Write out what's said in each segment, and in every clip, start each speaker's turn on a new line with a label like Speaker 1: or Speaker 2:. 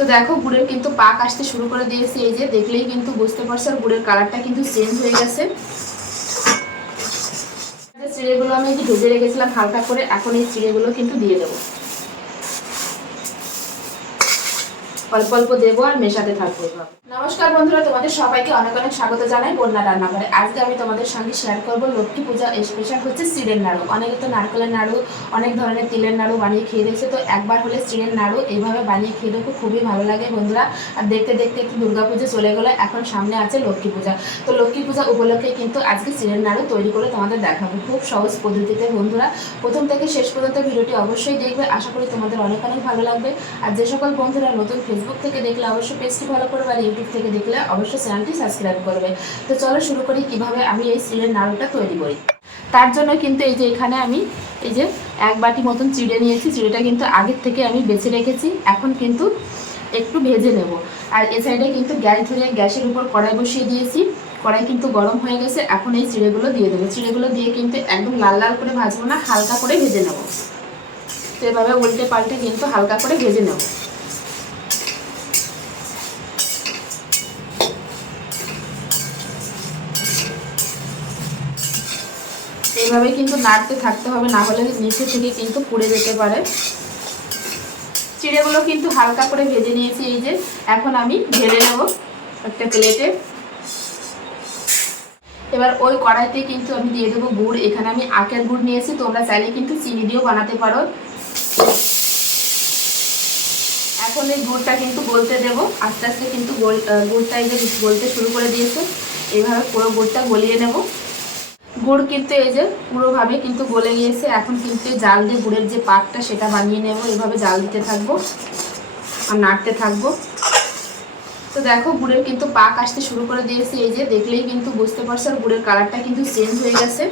Speaker 1: তো দেখো, গুড়ের কিন্তু পাক আসতে শুরু করে দিয়েছে। এই যে দেখলেই কিন্তু বুঝতে পারছ, আর গুড়ের কালারটা কিন্তু চেঞ্জ হয়ে গেছে। চিড়েগুলো আমি একটু ভেজে রেখেছিলাম হালকা করে, এখন এই চিড়েগুলো কিন্তু দিয়ে দেবো। অল্প অল্প দেবো আর মেশাতে থাকব নমস্কার বন্ধুরা, তোমাদের সবাইকে অনেক অনেক স্বাগত জানাই বন্যা রান্নাঘরে। আজকে আমি তোমাদের সঙ্গে শেয়ার করব লক্ষ্মী পূজা স্পেশাল হচ্ছে চিড়ের নাড়ু। অনেকে তো নারকেলের নাড়ু, অনেক ধরনের তিলের নাড়ু বানিয়ে খেয়ে দিয়েছে তো একবার হলে চিড়ের নাড়ু এইভাবে বানিয়ে খেয়ে দেখো, খুবই ভালো লাগে বন্ধুরা। আর দেখতে দেখতে একটু দুর্গাপুজো চলে গেলো, এখন সামনে আছে লক্ষ্মী পূজা। তো লক্ষ্মী পূজা উপলক্ষে কিন্তু আজকে চিড়ের নাড়ু তৈরি করে তোমাদের দেখাবো, খুব সহজ পদ্ধতিতে বন্ধুরা। প্রথম থেকে শেষ পর্যন্ত ভিডিওটি অবশ্যই দেখবে, আশা করি তোমাদের অনেক অনেক ভালো লাগবে। আর যে সকল বন্ধুরা নতুন থেকে দেখলে অবশ্যই পেজটি ফলো করবে আর ইউটিউব থেকে দেখলে অবশ্যই চ্যানেলটি সাবস্ক্রাইব করবে। তো চলো শুরু করি কীভাবে আমি এই চিড়ের নাড়ুটা তৈরি করি। তার জন্য কিন্তু এই যে এখানে আমি এই যে এক বাটি মতন চিড়ে নিয়েছি, চিড়েটা কিন্তু আগের থেকে আমি বেছে রেখেছি, এখন কিন্তু একটু ভেজে নেব। আর এ সাইডে কিন্তু গ্যাস ধরে গ্যাসের উপর কড়াই বসিয়ে দিয়েছি, কড়াই কিন্তু গরম হয়ে গেছে, এখন এই চিড়েগুলো দিয়ে দেবো। চিড়েগুলো দিয়ে কিন্তু একদম লাল লাল করে ভাজবো না, হালকা করে ভেজে নেব। তো এভাবে উল্টে পাল্টে কিন্তু হালকা করে ভেজে নেব। এইভাবে কিন্তু নাড়তে থাকতে হবে, না হলে নিচে থেকে কিন্তু পুড়ে যেতে পারে। চিড়েগুলো কিন্তু হালকা করে ভেজে নিয়েছি, এই যে এখন আমি ঢেলে নেব একটা প্লেটে। এবার ওই কড়াইতে কিন্তু আমি দিয়ে দেবো গুড়, এখানে আমি আখের গুড় নিয়েছি, তোমরা চাইলে কিন্তু চিনি দিয়েও বানাতে পারো। এখন এই গুড়টা কিন্তু গলতে দেব, আস্তে আস্তে কিন্তু গুড়টা এই যে গলতে শুরু করে দিয়েছে এইভাবে পুরো গুড়টা গলিয়ে নেব। গুড় কিন্তু এই যে পুরোভাবে কিন্তু গলে গিয়েছে। এখন কিন্তু জাল দিয়ে গুড়ের যে পাকটা সেটা বানিয়ে নেব। এভাবে জাল দিতে থাকব আর নাড়তে থাকব। তো দেখো, গুড়ের কিন্তু পাক আসতে শুরু করে দিয়েছে। এই যে দেখলেই কিন্তু বুঝতে পারছ, আর গুড়ের কালারটা কিন্তু চেঞ্জ হয়ে গেছে।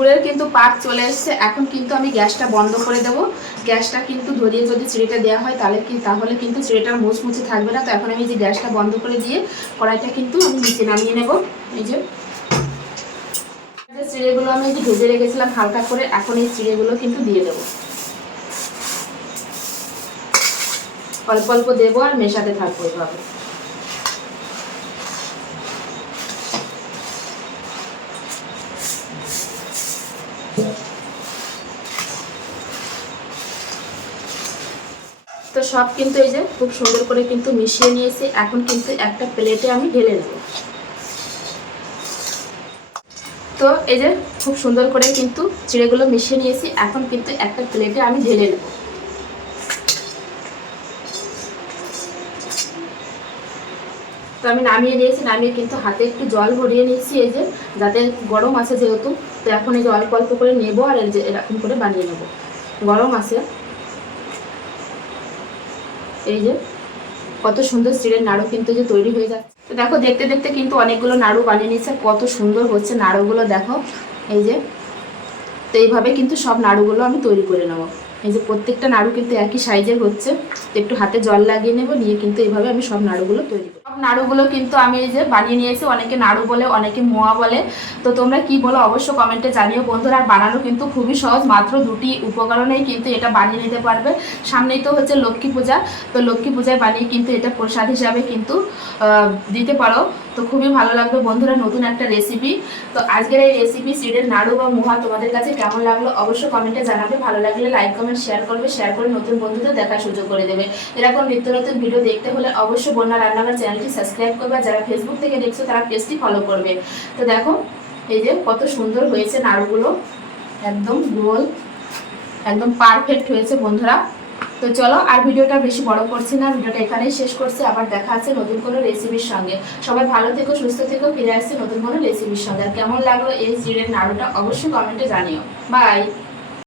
Speaker 1: গুড়ের কিন্তু পাক চলে এসেছে। এখন কিন্তু আমি গ্যাসটা বন্ধ করে দেব। গ্যাসটা কিন্তু ধরিয়ে যদি চিড়েটা দেওয়া হয় তাহলে কি, তাহলে কিন্তু চিড়েটার মুচমুচে থাকবে না। তো এখন আমি যে গ্যাসটা বন্ধ করে দিয়ে কড়াইটা কিন্তু আমি নিচে নামিয়ে নেব। এই যে। চিড়েগুলো আমি যে ভেজে রেখেছিলাম হালকা করে, এখন এই চিড়েগুলো কিন্তু দিয়ে দেবো। অল্প অল্প দেবো আর মেশাতে থাকব এভাবে। তো সব কিন্তু এই যে খুব সুন্দর করে কিন্তু মিশিয়ে নিয়েছি। এখন কিন্তু একটা প্লেটে আমি ঢেলে নেব। তো এই যে খুব সুন্দর করে কিন্তু চিড়েগুলো মিশিয়ে নিয়েছি। এখন কিন্তু একটা প্লেটে আমি ঢেলে নেব। তো আমি নামিয়ে নিয়েছি। নামিয়ে কিন্তু হাতে একটু জল ভরিয়ে নিয়েছি এই যে, যাতে গরম আছে যেহেতু। তো এখন এই যে অল্প অল্প করে নেব আর এই যে এরকম করে বানিয়ে নেব। গরম আছে। এই যে কত সুন্দর স্টিলের নাড়ু কিন্তু যে তৈরি হয়ে যাচ্ছে। তো দেখো, দেখতে দেখতে কিন্তু অনেকগুলো নাড়ু বানিয়ে নিচ্ছে কত সুন্দর হচ্ছে নাড়ুগুলো দেখো। এই যে তো এইভাবে কিন্তু সব নাড়ুগুলো আমি তৈরি করে নেব। এই যে প্রত্যেকটা নাড়ু কিন্তু একই সাইজের হচ্ছে। তো একটু হাতে জল লাগিয়ে নেব, নিয়ে কিন্তু এইভাবে আমি সব নাড়ুগুলো তৈরি করি সব নাড়ুগুলো কিন্তু আমি এই যে বানিয়ে নিয়েছি, অনেকে নাড়ু বলে, অনেকে মোয়া বলে। তো তোমরা কি বলো অবশ্য কমেন্টে জানিও। বন্ধুরা, আর বানানো কিন্তু খুবই সহজ, মাত্র দুটি উপকরণেই কিন্তু এটা বানিয়ে নিতে পারবে। সামনেই তো হচ্ছে লক্ষ্মী পূজা। তো লক্ষ্মী পূজায় বানিয়ে কিন্তু এটা প্রসাদ হিসাবে কিন্তু দিতে পারো। তো খুবই ভালো লাগবে বন্ধুরা, নতুন একটা রেসিপি তো আজকের এই রেসিপি সিডের নাড়ু বা মুহা তোমাদের কাছে কেমন লাগল অবশ্যই কমেন্টে জানাবে। ভালো লাগলে লাইক কমেন্ট শেয়ার করবে। শেয়ার করে নতুন বন্ধুদের দেখার সুযোগ করে দেবে। এরকম নিত্য নতুন ভিডিও দেখতে হলে অবশ্যই বন্যা রান্নাঘর চ্যানেলটি সাবস্ক্রাইব করবে যারা ফেসবুক থেকে দেখছ, তারা পেজটি ফলো করবে। তো দেখো, এই যে কত সুন্দর হয়েছে নাড়ুগুলো। একদম গোল, একদম পারফেক্ট হয়েছে বন্ধুরা। তো চলো, আর ভিডিওটা বেশি বড় করছি না, ভিডিওটা এখানেই শেষ করছি। আবার দেখা আছে নতুন কোনো রেসিপির সঙ্গে। সবাই ভালো থেকো, সুস্থ থেকো, ফিরে আসছে নতুন কোনো রেসিপির সঙ্গে। আর কেমন লাগল এই জিরের নাড়ুটা অবশ্যই কমেন্টে জানিও। বাই